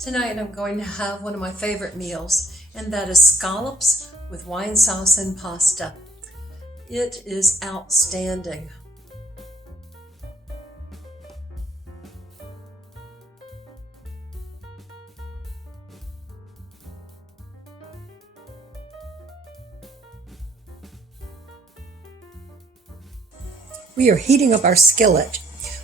Tonight I'm going to have one of my favorite meals, and that is scallops with wine sauce and pasta. It is outstanding. We are heating up our skillet.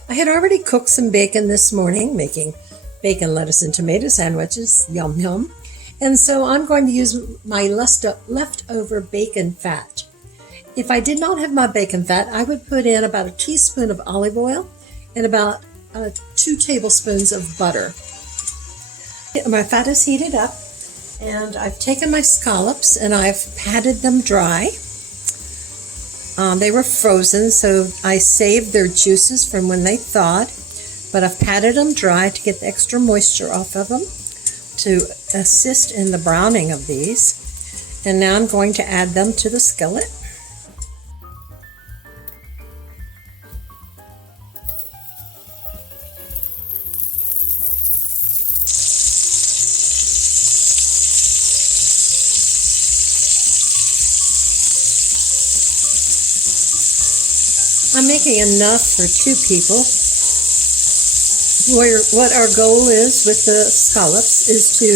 I had already cooked some bacon this morning, making bacon, lettuce, and tomato sandwiches. Yum, yum. And so I'm going to use my leftover bacon fat. If I did not have my bacon fat, I would put in about a teaspoon of olive oil and about 2 tablespoons of butter. My fat is heated up, and I've taken my scallops and I've patted them dry. They were frozen, so I saved their juices from when they thawed, but I've patted them dry to get the extra moisture off of them to assist in the browning of these. And now I'm going to add them to the skillet. I'm making enough for 2 people. What our goal is with the scallops is to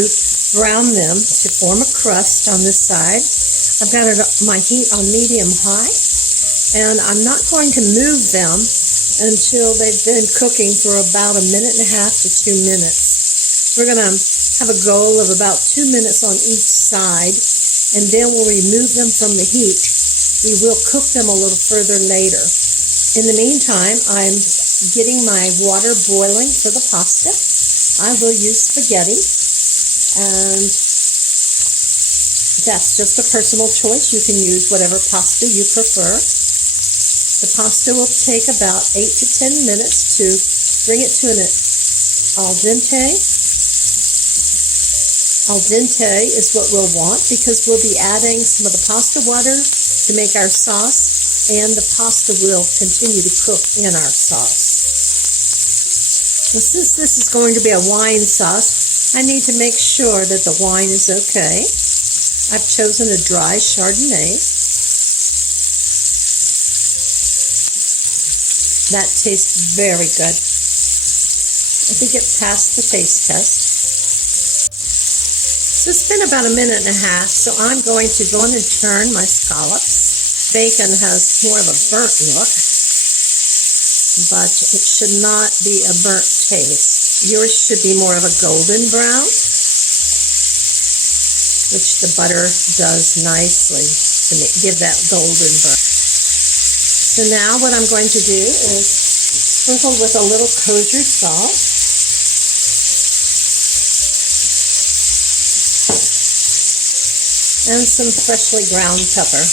brown them to form a crust on this side. I've got my heat on medium high, and I'm not going to move them until they've been cooking for about 1.5 to 2 minutes. We're going to have a goal of about 2 minutes on each side, and then we'll remove them from the heat. We will cook them a little further later. In the meantime, I'm getting my water boiling for the pasta. I will use spaghetti, and that's just a personal choice. You can use whatever pasta you prefer. The pasta will take about 8 to 10 minutes to bring it to an al dente. Al dente is what we'll want because we'll be adding some of the pasta water to make our sauce, and the pasta will continue to cook in our sauce. Well, since this is going to be a wine sauce, I need to make sure that the wine is okay. I've chosen a dry Chardonnay. That tastes very good. I think it passed the taste test. So it's been about 1.5 minutes, so I'm going to go in and turn my scallops. Bacon has more of a burnt look, but it should not be a burnt taste. Yours should be more of a golden brown, which the butter does nicely to give that golden brown. So now what I'm going to do is sprinkle with a little kosher salt. And some freshly ground pepper.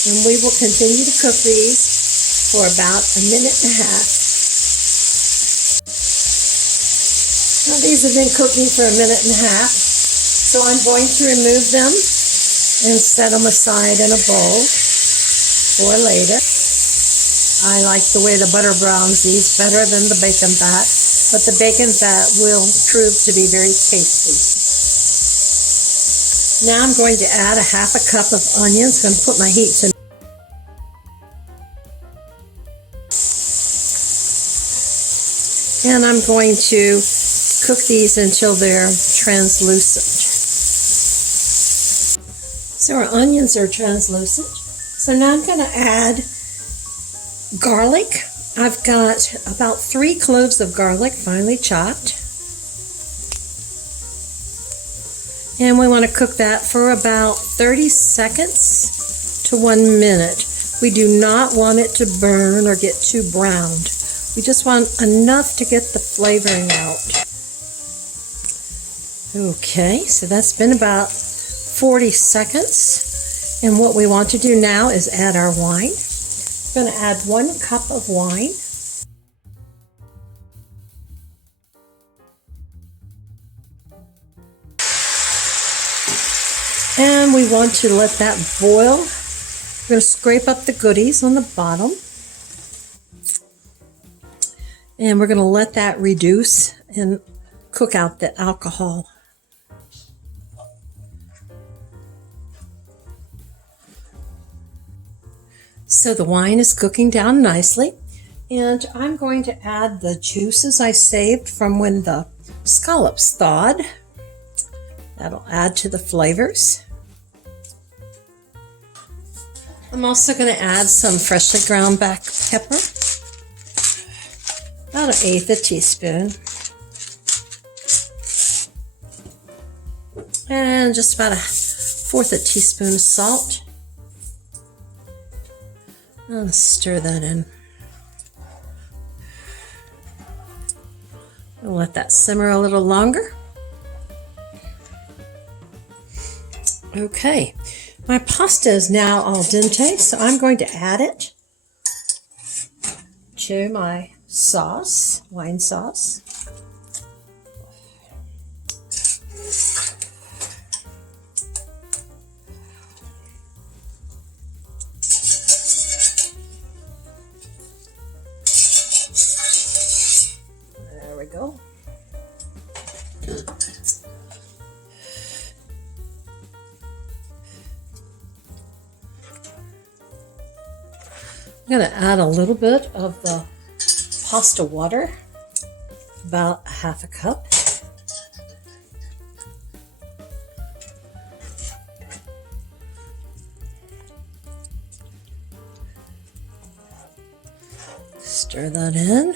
And we will continue to cook these for about 1.5 minutes. Now these have been cooking for 1.5 minutes, so I'm going to remove them and set them aside in a bowl for later. I like the way the butter browns these better than the bacon fat, but the bacon fat will prove to be very tasty. Now I'm going to add 1/2 cup of onions. I'm going to put my heat to. And I'm going to cook these until they're translucent. So our onions are translucent. So now I'm going to add garlic. I've got about 3 cloves of garlic, finely chopped. And we want to cook that for about 30 seconds to 1 minute. We do not want it to burn or get too browned. We just want enough to get the flavoring out. Okay, so that's been about 40 seconds. And what we want to do now is add our wine. I'm going to add 1 cup of wine. And we want to let that boil. We're going to scrape up the goodies on the bottom. And we're going to let that reduce and cook out the alcohol. So the wine is cooking down nicely, and I'm going to add the juices I saved from when the scallops thawed. That'll add to the flavors. I'm also going to add some freshly ground black pepper, about 1/8 teaspoon, and just about 1/4 teaspoon of salt. I'll stir that in. I'll let that simmer a little longer. Okay, my pasta is now al dente, so I'm going to add it to my sauce, wine sauce. There we go. I'm going to add a little bit of the pasta water, about 1/2 cup. Stir that in.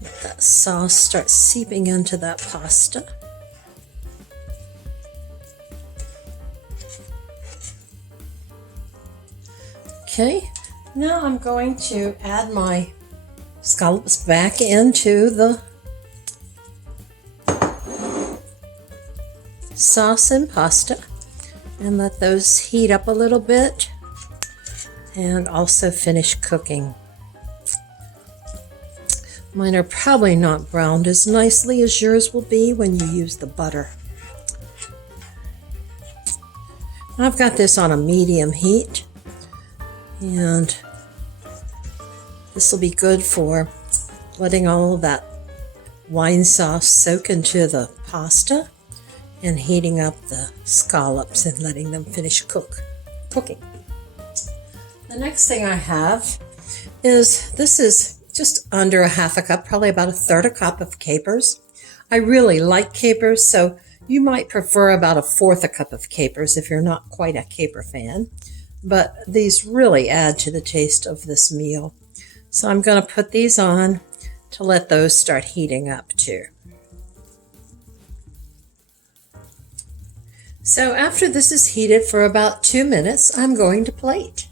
Let that sauce start seeping into that pasta. Okay, now I'm going to add my scallops back into the sauce and pasta and let those heat up a little bit and also finish cooking. Mine are probably not browned as nicely as yours will be when you use the butter. I've got this on a medium heat. And this will be good for letting all of that wine sauce soak into the pasta and heating up the scallops and letting them finish cooking. The next thing I have is, this is just under 1/2 cup, probably about 1/3 cup of capers. I really like capers, so you might prefer about 1/4 cup of capers if you're not quite a caper fan. But these really add to the taste of this meal. So I'm going to put these on to let those start heating up too. So after this is heated for about 2 minutes, I'm going to plate.